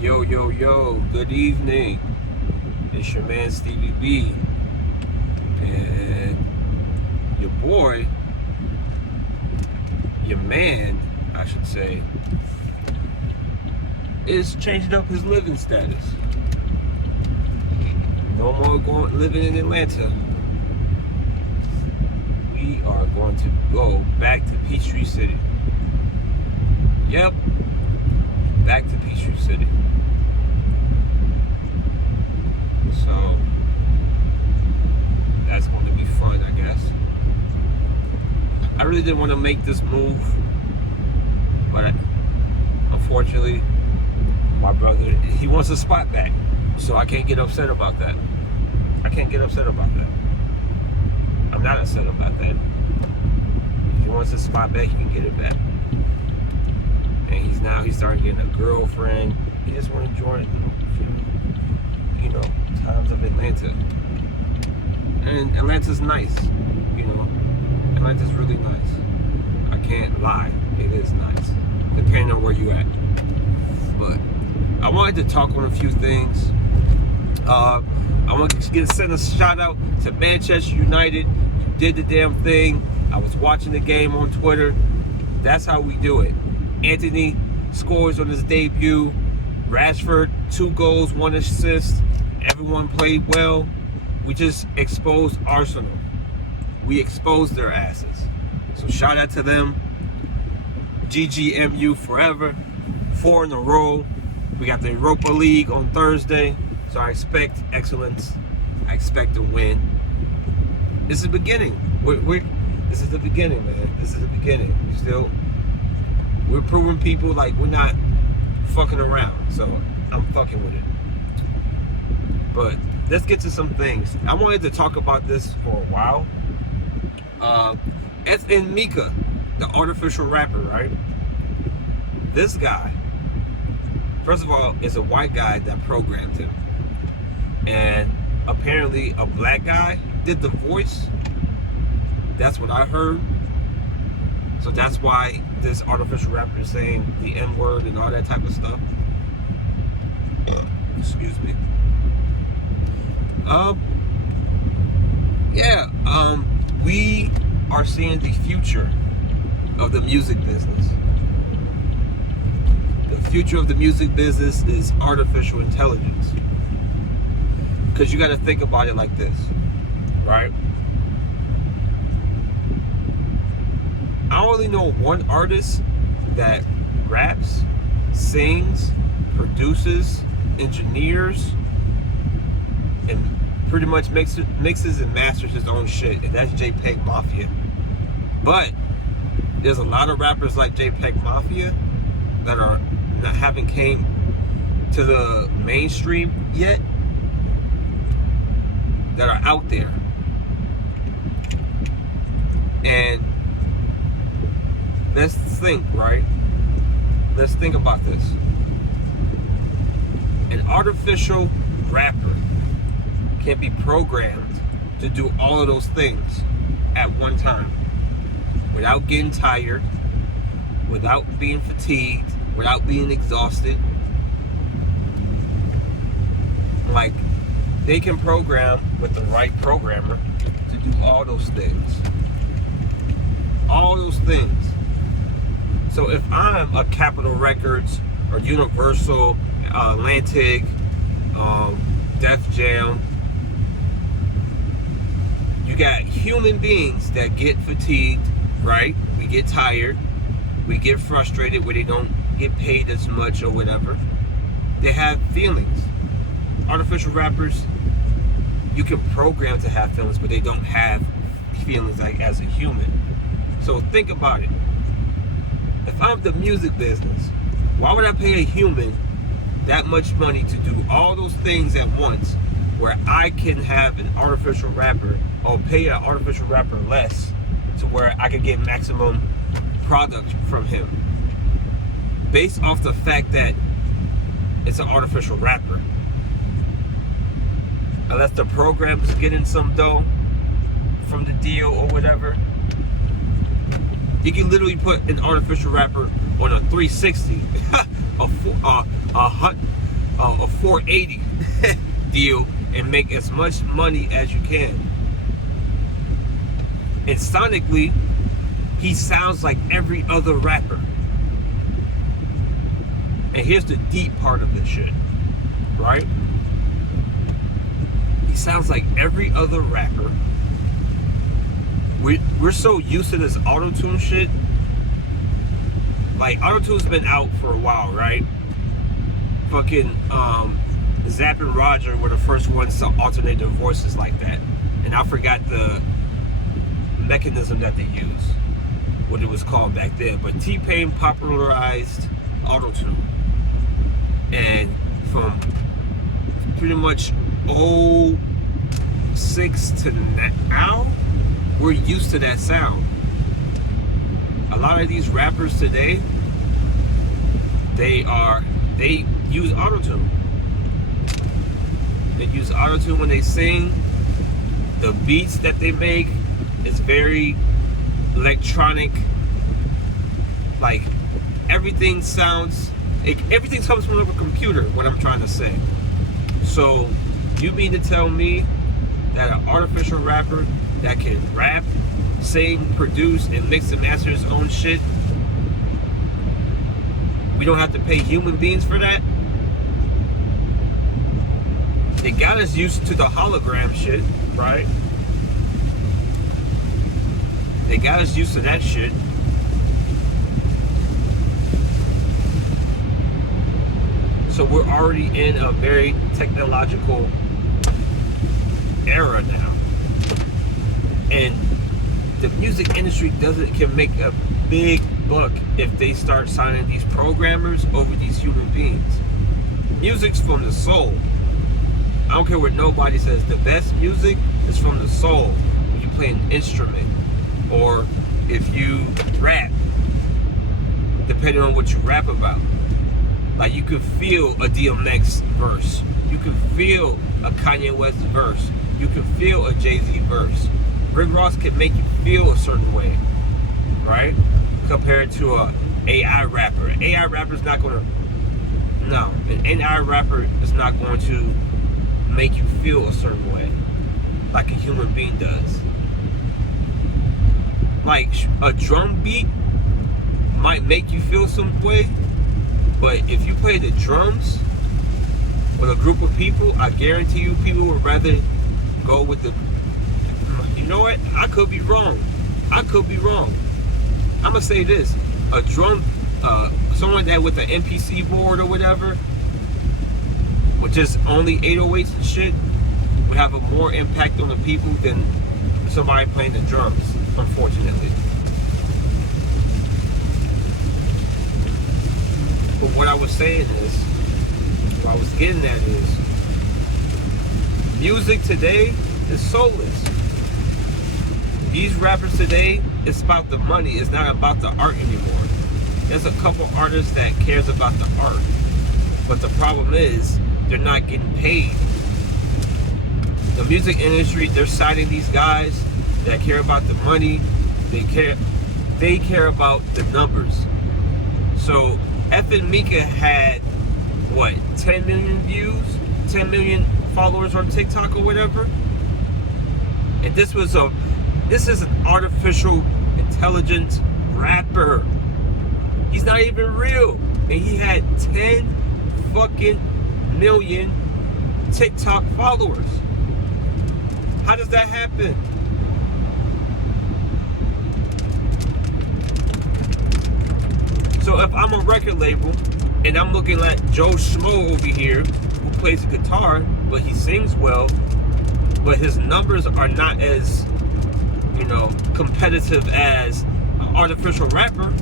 Yo, yo, yo, good evening. It's your man Stevie B. And your boy, your man, I should say, is changing up his living status. No more living in Atlanta. We are going to go back to Peachtree City. Yep, back to Peachtree City. So that's going to be fun, I guess. I really didn't want to make this move, but unfortunately, my brother, he wants a spot back, so I can't get upset about that. I'm not upset about that. If he wants a spot back, he can get it back. And he's starting getting a girlfriend. He just want to enjoy times of Atlanta. And Atlanta's nice, Atlanta's really nice. I can't lie, it is nice, depending on where you at. But I wanted to talk on a few things. I want to send a shout out to Manchester United. You did the damn thing. I was watching the game on Twitter. That's how we do it. Anthony scores on his debut. Rashford, 2 goals, 1 assist. Everyone played well. We just exposed Arsenal. We exposed their asses. So shout out to them. GGMU forever. 4 in a row. We got the Europa League on Thursday. So I expect excellence. I expect to win. This is the beginning. This is the beginning, man. This is the beginning. We're proving people like we're not fucking around. So I'm fucking with it. But let's get to some things. I wanted to talk about this for a while. FN Meka, the artificial rapper, right? This guy, first of all, is a white guy that programmed him. And apparently a black guy did the voice. That's what I heard. So that's why this artificial rapper is saying the N-word and all that type of stuff. Excuse me. We are seeing the future of the music business. The future of the music business is artificial intelligence. Because you got to think about it like this, right? I only know one artist that raps, sings, produces, engineers, and pretty much mixes and masters his own shit, and that's JPEG Mafia. But there's a lot of rappers like JPEG Mafia that haven't came to the mainstream yet, that are out there. And let's think, right? Let's think about this. An artificial rapper can be programmed to do all of those things at one time without getting tired, without being fatigued, without being exhausted. Like, they can program with the right programmer to do all those things. All those things. So if I'm a Capitol Records or Universal, Atlantic, Def Jam, you got human beings that get fatigued, right? We get tired. We get frustrated where they don't get paid as much or whatever. They have feelings. Artificial rappers, you can program to have feelings, but they don't have feelings like as a human. So think about it. If I'm the music business, why would I pay a human that much money to do all those things at once, where I can have an artificial rapper or pay an artificial rapper less to where I could get maximum product from him based off the fact that it's an artificial rapper? Unless the program's getting some dough from the deal or whatever, you can literally put an artificial rapper on a 360, 480 deal and make as much money as you can. And sonically, he sounds like every other rapper. And here's the deep part of this shit, right? He sounds like every other rapper. We're so used to this auto-tune shit. Like, auto-tune's been out for a while, right? Fucking Zapp and Roger were the first ones to alternate their voices like that. And I forgot the mechanism that they used, what it was called back then. But T-Pain popularized auto-tune. And from pretty much 06 to now, we're used to that sound. A lot of these rappers today, they use auto-tune. They use auto-tune when they sing. The beats that they make is very electronic. Like, everything comes from a computer, what I'm trying to say. So, you mean to tell me that an artificial rapper that can rap, sing, produce, and mix and master his own shit, we don't have to pay human beings for that? They got us used to the hologram shit, right? They got us used to that shit. So we're already in a very technological era now. And the music industry can make a big buck if they start signing these programmers over these human beings. Music's from the soul. I don't care what nobody says. The best music is from the soul. When you play an instrument, or if you rap, depending on what you rap about. Like, you can feel a DMX verse. You can feel a Kanye West verse. You can feel a Jay-Z verse. Rick Ross can make you feel a certain way, right? Compared to a AI rapper. An AI rapper is not going to... No. An AI rapper is not going to make you feel a certain way like a human being does. Like, a drum beat might make you feel some way, but if you play the drums with a group of people, I guarantee you people would rather go with the... You know what? I could be wrong. I'm gonna say this: a drum, someone that with an MPC board or whatever, with just only 808s and shit, would have a more impact on the people than somebody playing the drums, unfortunately. But what I was saying is, what I was getting at is, music today is soulless. These rappers today, it's about the money. It's not about the art anymore. There's a couple artists that cares about the art, but the problem is they're not getting paid. The music industry, they're citing these guys that care about the money. They care about the numbers. So FN Meka had what, 10 million views, 10 million followers on TikTok or whatever, and this is an artificial intelligence rapper. He's not even real. And he had 10 fucking million TikTok followers. How does that happen? So if I'm a record label and I'm looking at Joe Schmo over here who plays the guitar, but he sings well, but his numbers are not as, competitive as an artificial rapper,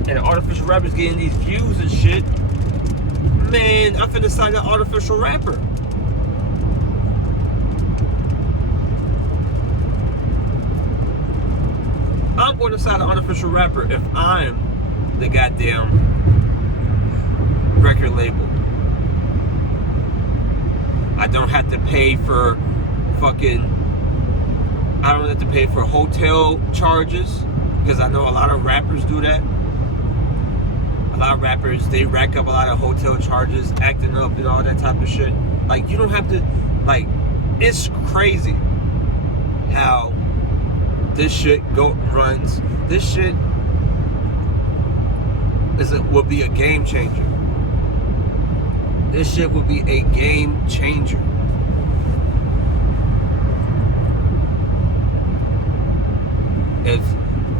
and an artificial rapper's getting these views and shit, man, I'm finna sign an artificial rapper. I'm going to sign an artificial rapper if I'm the goddamn record label. I don't have to pay for I don't have to pay for hotel charges, because I know a lot of rappers do that. A lot of rappers, they rack up a lot of hotel charges, acting up and all that type of shit. Like, you don't have to, like, it's crazy how this shit runs. This shit will be a game changer. This shit will be a game changer. If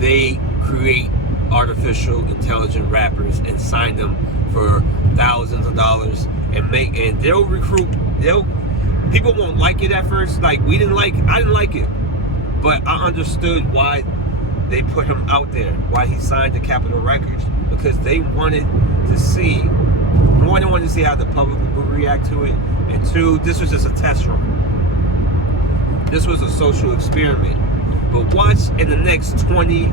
they create artificial intelligent rappers and sign them for thousands of dollars and they'll recruit, people won't like it at first. Like, I didn't like it, but I understood why they put him out there, why he signed to Capitol Records, because they wanted to see, one, they wanted to see how the public would react to it, and two, this was just a test run. This was a social experiment. But watch in the next 20,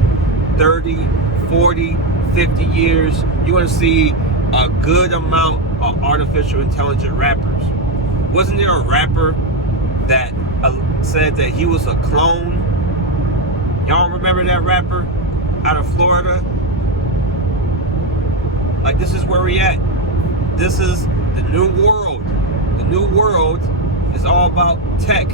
30, 40, 50 years, you're going to see a good amount of artificial intelligent rappers. Wasn't there a rapper that said that he was a clone? Y'all remember that rapper out of Florida? Like, this is where we at. This is the new world. The new world is all about tech.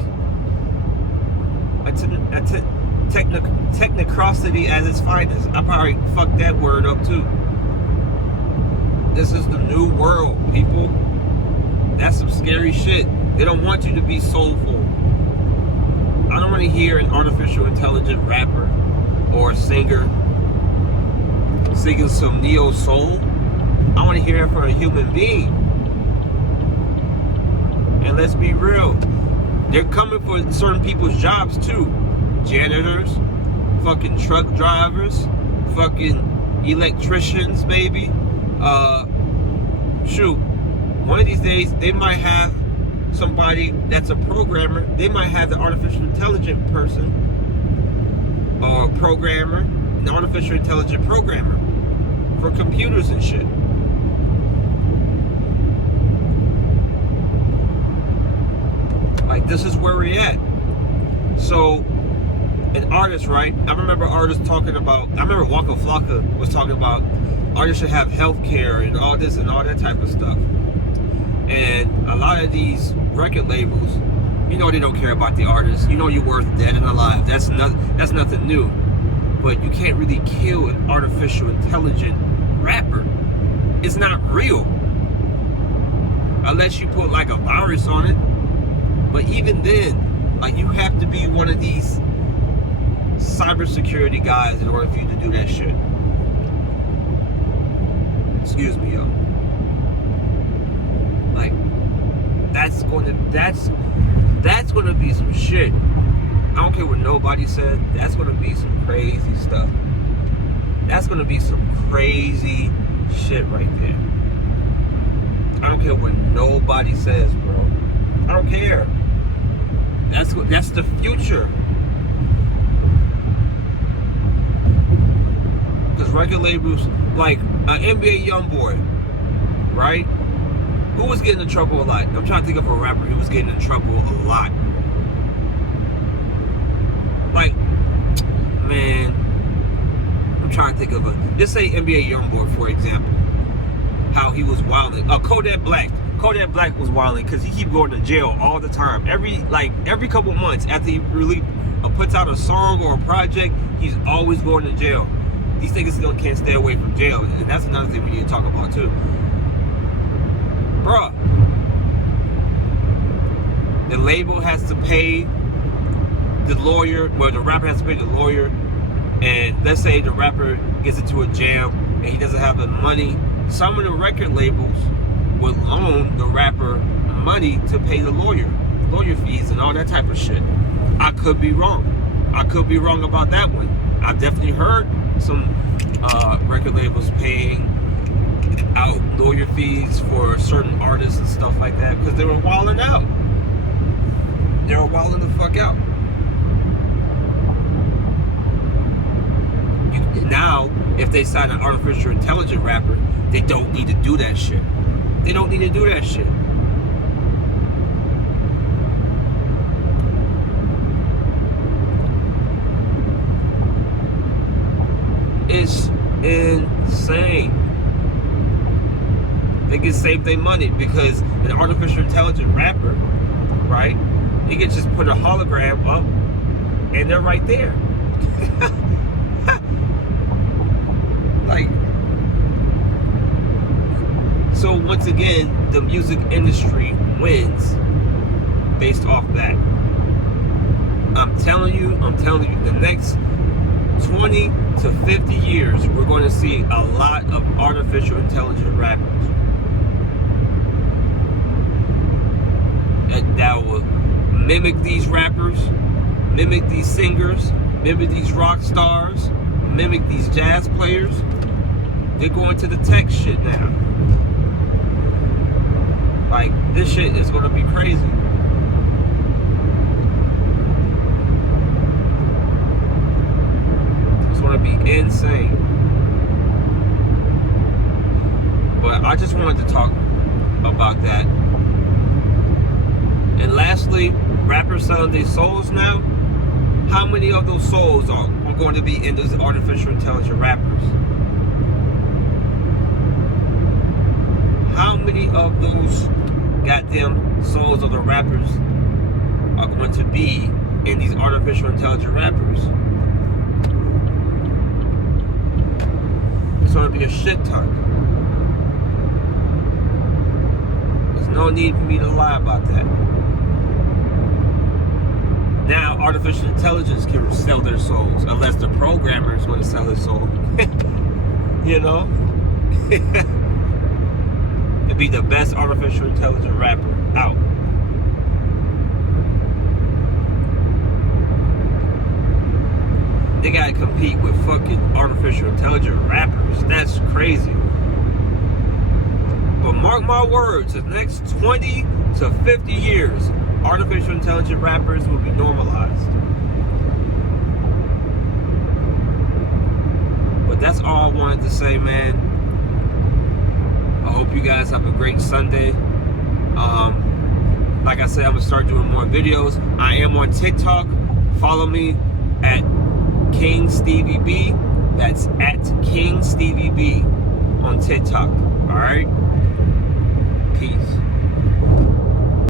Technocracy at its finest. I probably fucked that word up too. This is the new world, people. That's some scary shit. They don't want you to be soulful. I don't want to hear an artificial intelligent rapper or a singer singing some neo soul. I want to hear it from a human being. And let's be real, they're coming for certain people's jobs too. Janitors, fucking truck drivers, fucking electricians, maybe. Shoot, one of these days they might have somebody that's a programmer. They might have the artificial intelligent person or programmer, an artificial intelligent programmer for computers and shit. Like, this is where we're at. So, an artist, right? I remember artists talking about, I remember Waka Flocka was talking about artists should have health care and all this and all that type of stuff. And a lot of these record labels, you know, they don't care about the artists. You know you're worth dead and alive. That's nothing new. But you can't really kill an artificial intelligent rapper. It's not real. Unless you put like a virus on it. But even then, like, you have to be one of these cybersecurity guys in order for you to do that shit. Excuse me, yo. Like, that's gonna be some shit. I don't care what nobody said. That's gonna be some crazy stuff. That's gonna be some crazy shit right there. I don't care what nobody says, bro. I don't care. That's the future. Because record labels, like an NBA YoungBoy, right? Who was getting in trouble a lot? I'm trying to think of a rapper who was getting in trouble a lot. Like, man, I'm trying to think of just say NBA YoungBoy, for example. How he was wilding. Kodak Black. Kodak Black was wilding because he keep going to jail all the time. Every couple months after he really puts out a song or a project, he's always going to jail. These niggas still can't stay away from jail, and that's another thing we need to talk about too. Bruh, the label has to pay the lawyer, well, the rapper has to pay the lawyer, and let's say the rapper gets into a jam and he doesn't have the money. Some of the record labels would loan the rapper money to pay the lawyer fees and all that type of shit. I could be wrong. I could be wrong about that one. I've definitely heard some record labels paying out lawyer fees for certain artists and stuff like that because they were wilding out. They were wilding the fuck out. Now, if they sign an artificial intelligent rapper, they don't need to do that shit. They don't need to do that shit. It's insane. they can save their money, because an artificial intelligence rapper, right? You can just put a hologram up and they're right there. Like, so once again, the music industry wins based off that. I'm telling you, the next 20 to 50 years, we're going to see a lot of artificial intelligence rappers. And that will mimic these rappers, mimic these singers, mimic these rock stars, mimic these jazz players. They're going to the tech shit now. Like, this shit is going to be crazy. It's going to be insane. But I just wanted to talk about that. And lastly, rappers selling their souls now. How many of those souls are going to be in those artificial intelligence rappers? How many of those goddamn souls of the rappers are going to be in these artificial intelligence rappers? It's going to be a shit ton. There's no need for me to lie about that. Now, artificial intelligence can sell their souls, unless the programmers want to sell their soul. You know? It'd be the best artificial intelligence rapper out. They gotta compete with fucking artificial intelligence rappers. That's crazy. But mark my words, the next 20 to 50 years, artificial intelligence rappers will be normalized. But that's all I wanted to say, man. I hope you guys have a great Sunday. Like I said, I'm gonna start doing more videos. I am on TikTok. Follow me at King Stevie B. That's at King Stevie B on TikTok. All right. Peace.